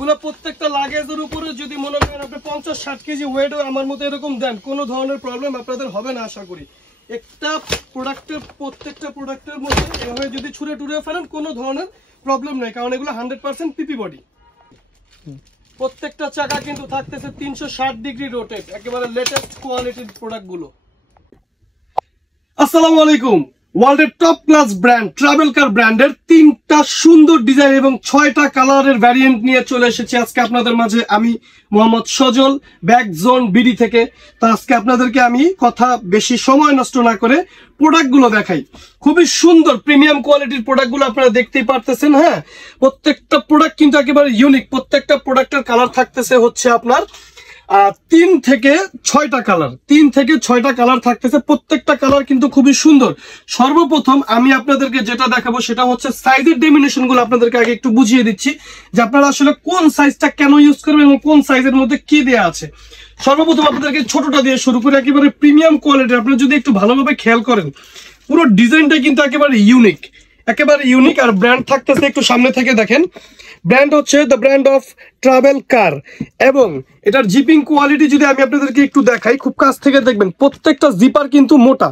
এগুলো প্রত্যেকটা লাগেজের উপরে যদি মনে করেন আপনি 50-60 কেজি ওয়েট আমার মতো এরকম দেন, কোনো ধরনের প্রবলেম আপনাদের হবে না আশা করি। একটা প্রোডাক্টের প্রত্যেকটা প্রোডাক্টের মধ্যে এভাবে যদি ছুঁড়ে টুড়ে ফেলেন কোনো ধরনের প্রবলেম নেই, কারণ এগুলো 100% পিপি বডি। প্রত্যেকটা চাকা কিন্তু থাকতেছে 360 ডিগ্রি রোটেট, একেবারে লেটেস্ট কোয়ালিটির প্রোডাক্ট গুলো। আসসালামু আলাইকুম। ওয়ার্ল্ডের টপ ক্লাস ব্র্যান্ড ট্রাভেল কার ব্র্যান্ডের 3টা সুন্দর ডিজাইন এবং 6টা কালারের ভ্যারিয়েন্ট নিয়ে চলে এসেছি আজকে আপনাদের মাঝে। আমি মোহাম্মদ সজল, ব্যাক জোন বিডি থেকে। তো আজকে আপনাদেরকে আমি কথা বেশি সময় নষ্ট না করে প্রোডাক্টগুলো দেখাই। খুবই সুন্দর প্রিমিয়াম কোয়ালিটির প্রোডাক্টগুলো আপনারা দেখতেই পারতেছেন। হ্যাঁ, প্রত্যেকটা প্রোডাক্ট কিন্তু একেবারে ইউনিক। প্রত্যেকটা প্রোডাক্টের কালার থাকতেছে হচ্ছে আপনার 3 থেকে 6টা কালার, 3 থেকে 6টা কালার থাকতেছে। প্রত্যেকটা কালার কিন্তু খুবই সুন্দর। সর্বপ্রথম আমি আপনাদেরকে যেটা দেখাবো সেটা হচ্ছে সাইজের ডেমিনেশন গুলো আপনাদেরকে আগে একটু বুঝিয়ে দিচ্ছি যে আপনারা আসলে কোন সাইজটা কেন ইউজ করবেন এবং কোন সাইজের মধ্যে কি দেওয়া আছে। সর্বপ্রথম আপনাদেরকে ছোটটা দিয়ে শুরু করে একেবারে প্রিমিয়াম কোয়ালিটি। আপনারা যদি একটু ভালোভাবে খেয়াল করেন পুরো ডিজাইনটা কিন্তু একেবারে ইউনিক, একেবারে ইউনিক। আর ব্র্যান্ড থাকতেছে একটু সামনে থেকে দেখেন, ব্র্যান্ড হচ্ছে দ্য ব্র্যান্ড অফ ট্রাভেল কার। এবং এটার জিপিং কোয়ালিটি যদি আমি আপনাদেরকে একটু দেখাই, খুব কাছ থেকে দেখবেন প্রত্যেকটা জিপার কিন্তু মোটা,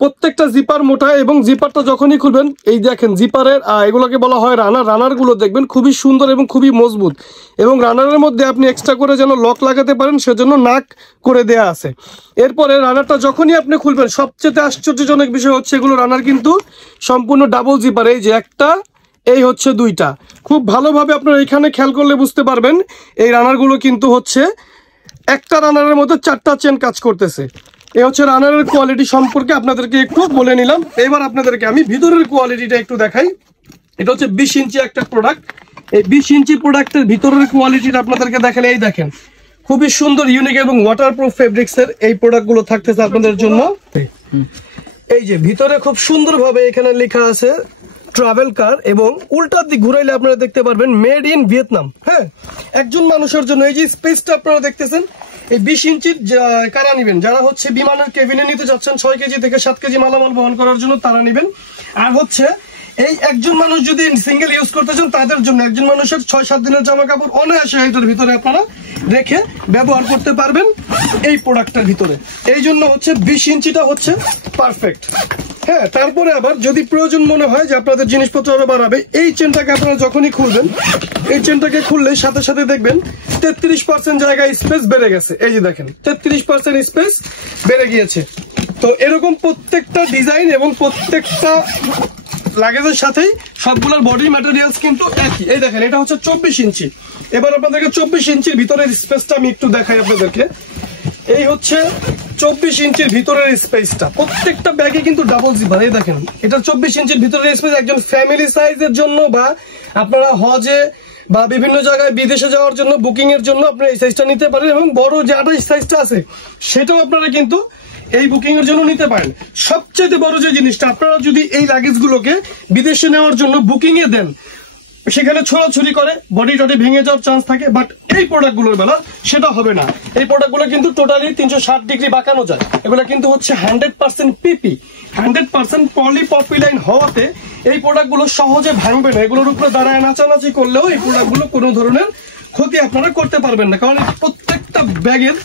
প্রত্যেকটা জিপার মোটা। এবং জিপারটা যখনই খুলবেন এই দেখেন জিপারের এগুলোকে বলা হয় রানার। রানার গুলো দেখবেন খুবই সুন্দর এবং খুবই মজবুত। এবং রানারের মধ্যে আপনি এক্সট্রা করে যেন লক লাগাতে পারেন সেজন্য নাক করে দেয়া আছে। এরপরে রানারটা যখনই আপনি খুলবেন, সবচেয়ে আশ্চর্যজনক বিষয় হচ্ছে এগুলো রানার কিন্তু সম্পূর্ণ ডাবল জিপার। এই যে একটা, এই হচ্ছে 2টা। খুব ভালোভাবে আপনারা এখানে খেয়াল করলে বুঝতে পারবেন এই রানারগুলো কিন্তু হচ্ছে একটা রানারের মধ্যে 4টা চেন কাজ করতেছে। এই হচ্ছে রানারের কোয়ালিটি সম্পর্কে আপনাদেরকে একটু বলে নিলাম। এবার আপনাদেরকে আমি ভিতরের কোয়ালিটিটা একটু দেখাই। এটা হচ্ছে 20 ইঞ্চি একটা প্রোডাক্ট। এই 20 ইঞ্চি প্রোডাক্টের ভিতরের কোয়ালিটিটা আপনাদেরকে দেখেন। এই দেখেন খুবই সুন্দর ইউনিক এবং ওয়াটারপ্রুফ ফেব্রিক্সের এই প্রোডাক্টগুলো থাকতেছে আপনাদের জন্য। এই যে ভিতরে খুব সুন্দরভাবে এখানে লেখা আছে ট্রাভেল কার, এবং উল্টার দিক ঘুরাইলে আপনারা দেখতে পারবেন মেড ইন ভিয়েতনাম। হ্যাঁ, একজন মানুষের জন্য এই যে স্পেসটা আপনারা দেখতেছেন, এই 20 ইঞ্চির কারা নিবেন যারা হচ্ছে বিমানের কেবিনে নিতে যাচ্ছেন 6 কেজি থেকে 7 কেজি মালামাল বহন করার জন্য তারা নিবেন। আর হচ্ছে এই একজন মানুষ যদি সিঙ্গেল ইউজ করতে চান তাদের জন্য, একজন মানুষের 6-7 দিনের জামা কাপড় অনায়াসে এটার ভিতরে আপনারা রেখে ব্যবহার করতে পারবেন এই প্রোডাক্টটার ভিতরে। এই জন্য হচ্ছে 20 ইঞ্চিটা হচ্ছে পারফেক্ট। হ্যাঁ, তারপরে আবার যদি প্রয়োজন মনে হয় যে আপনাদের জিনিসপত্র আরো বাড়াবে, এই চেনটাকে আপনারা যখনই খুলবেন, এই চেনটাকে খুললে সাথে সাথে দেখবেন 33% জায়গায় স্পেস বেড়ে গেছে। এই যে দেখেন 33% স্পেস বেড়ে গিয়েছে। তো এরকম প্রত্যেকটা ডিজাইন এবং প্রত্যেকটা লাগেজের সাথেই সবগুলোর বডি ম্যাটেরিয়ালস কিন্তু একই। এই দেখেন এটা হচ্ছে 24 ইঞ্চি। এবার আপনাদেরকে 24 ইঞ্চির ভিতরের স্পেসটা আমি একটু দেখাই আপনাদেরকে। এই হচ্ছে 24 ইঞ্চির ভিতরের স্পেসটা। প্রত্যেকটা ব্যাগে কিন্তু ডাবল জিপার। এই দেখেন এটা 24 ইঞ্চির ভিতরের স্পেস একজন ফ্যামিলি সাইজের জন্য, বা আপনারা হজে বা বিভিন্ন জায়গায় বিদেশে যাওয়ার জন্য বুকিং এর জন্য আপনারা এই সাইজটা নিতে পারেন। এবং বড় যে 28 সাইজটা আছে সেটাও আপনারা কিন্তু এই বুকিং এর জন্য নিতে পারেন। সবচেয়ে বড় যে জিনিসটা, আপনারা যদি এই লাগেজগুলোকে বিদেশে নেওয়ার জন্য বুকিং এ দেন, সেখানে ছোড়াছুরি করে বডি টডি ভেঙে যাওয়ার চান্স থাকে, বাট এই প্রোডাক্টগুলোর বেলা সেটা হবে না। এই প্রোডাক্টগুলো কিন্তু টোটালি 360 ডিগ্রি বাঁকানো যায়। এগুলো কিন্তু হচ্ছে 100% পিপি, 100% পলিপপিলাইন হওয়াতে এই প্রোডাক্টগুলো সহজে ভাঙবে না। এগুলোর উপরে দাঁড়ায় নাচানাচি করলেও এই প্রোডাক্টগুলো কোনো ধরনের ক্ষতি আপনারা করতে পারবেন না, কারণ প্রত্যেকটা ব্যাগের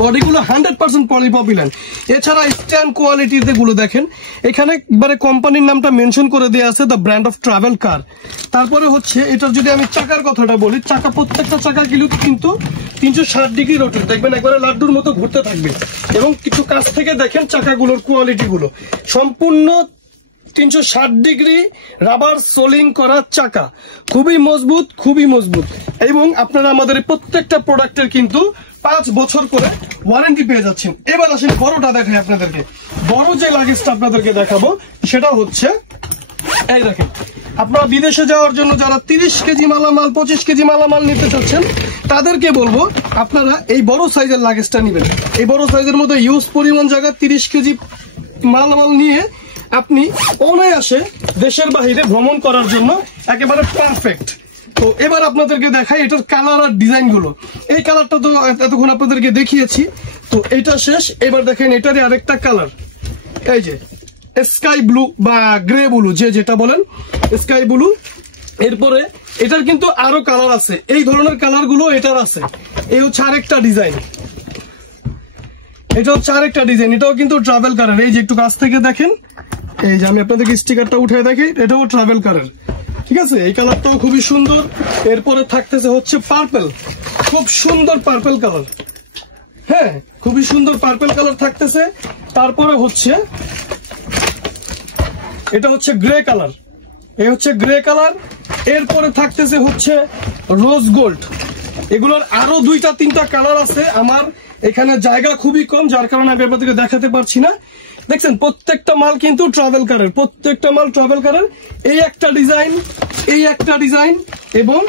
বডিগুলো 100% পলিপপিলাইন। এছাড়া স্ট্যান্ড কোয়ালিটির যেগুলো দেখেন, এখানে একবারে কোম্পানির নামটা মেনশন করে দেওয়া আছে দ্য ব্র্যান্ড অফ ট্রাভেল কার। তারপরে হচ্ছে এটার যদি আমি চাকার কথাটা বলি, চাকা প্রত্যেকটা চাকা কিন্তু 360 ডিগ্রি রোটেট দেখবেন, একবারে লাড্ডুর মতো ঘুরতে থাকবে। এবং কিছু কাছ থেকে দেখেন চাকাগুলোর কোয়ালিটি গুলো সম্পূর্ণ 360 ডিগ্রি রাবার সোলিং করা চাকা, খুবই মজবুত, খুবই মজবুত। এবং আপনারা আমাদের প্রত্যেকটা প্রোডাক্টের কিন্তু 5 বছর করে ওয়ারেন্টি পেয়ে যাচ্ছেন। এবার আসেন বড়টা দেখাই আপনাদেরকে। বড় যে লাগেজটা আপনাদেরকে দেখাবো সেটা হচ্ছে এই দেখেন, আপনারা বিদেশে যাওয়ার জন্য যারা 30 কেজি মালামাল 25 কেজি মালামাল নিতে চাচ্ছেন তাদেরকে বলবো আপনারা এই বড় সাইজের লাগেজটা নেবেন। এই বড় সাইজের মধ্যে ইউজ পরিমাণ জায়গা 30 কেজি মালামাল নিয়ে আপনি অনায়াসে দেশের বাইরে ভ্রমণ করার জন্য একেবারে পারফেক্ট। তো এবার আপনাদেরকে দেখাই এটার কালার আর ডিজাইন গুলো। এই কালারটা তো এতক্ষণ আপনাদেরকে দেখিয়েছি, তো এটা শেষ। এবার দেখেন এটারই আরেকটা কালার, এই যে স্কাই ব্লু বা গ্রে ব্লু, যে যেটা বলেন স্কাই ব্লু। এরপরে এটার কিন্তু আরো কালার আছে, এই ধরনের কালার গুলো এটার আছে। এই হচ্ছে আরেকটা ডিজাইন, এটা হচ্ছে আরেকটা ডিজাইন, এটাও কিন্তু ট্রাভেল কারের। এই যে একটু কাছ থেকে দেখেন, এই যে আমি আপনাদেরকে স্টিকারটা উঠে দেখি, এটাও ট্রাভেল কারের, ঠিক আছে। এই কালারটাও খুবই সুন্দর। এরপরে থাকতেছে হচ্ছে পার্পল, খুব সুন্দর পার্পল কালার, হ্যাঁ খুবই সুন্দর পার্পল কালার থাকতেছে। তারপরে হচ্ছে এটা হচ্ছে গ্রে কালার, এই হচ্ছে গ্রে কালার। এরপরে থাকতেছে হচ্ছে রোজ গোল্ড। এগুলোর আরো 2-3টা কালার আছে, আমার এখানে জায়গা খুবই কম, যার কারণে আমি আপনাদেরকে দেখাতে পারছি না। দেখছেন প্রত্যেকটা মাল কিন্তু ট্রাভেল কারের, প্রত্যেকটা মাল ট্রাভেল কারের। এই একটা ডিজাইন, এই একটা ডিজাইন এবং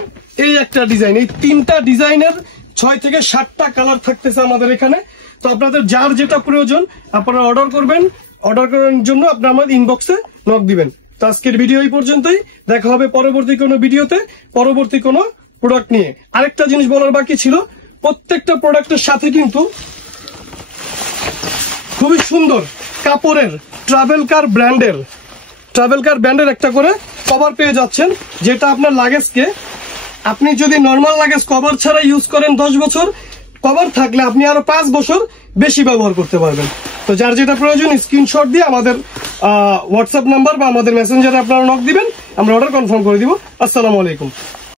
এই একটা ডিজাইন, এই 3টা ডিজাইনের 6 থেকে 7টা কালার থাকতেছে আমাদের এখানে। তো আপনাদের যার যেটা প্রয়োজন আপনারা অর্ডার করবেন, অর্ডার করার জন্য আপনারা আমার ইনবক্সে নক দিবেন। তো আজকের ভিডিও এই পর্যন্তই, দেখা হবে পরবর্তী কোনো ভিডিওতে পরবর্তী কোনো প্রোডাক্ট নিয়ে। আরেকটা জিনিস বলার বাকি ছিল, প্রত্যেকটা প্রোডাক্টের সাথে কিন্তু খুবই সুন্দর কাপড়ের ট্রাভেল কার ব্র্যান্ডের একটা করে কভার পেয়ে যাচ্ছেন, যেটা আপনার লাগেজকে, আপনি যদি নর্মাল লাগেজ কভার ছাড়া ইউজ করেন 10 বছর, কভার থাকলে আপনি আরো 5 বছর বেশি ব্যবহার করতে পারবেন। তো যার যেটা প্রয়োজন স্ক্রিনশট দিয়ে আমাদের হোয়াটসঅ্যাপ নাম্বার বা আমাদের মেসেঞ্জারে আপনারা নক দিবেন, আমরা অর্ডার কনফার্ম করে দিব। আসসালামু আলাইকুম।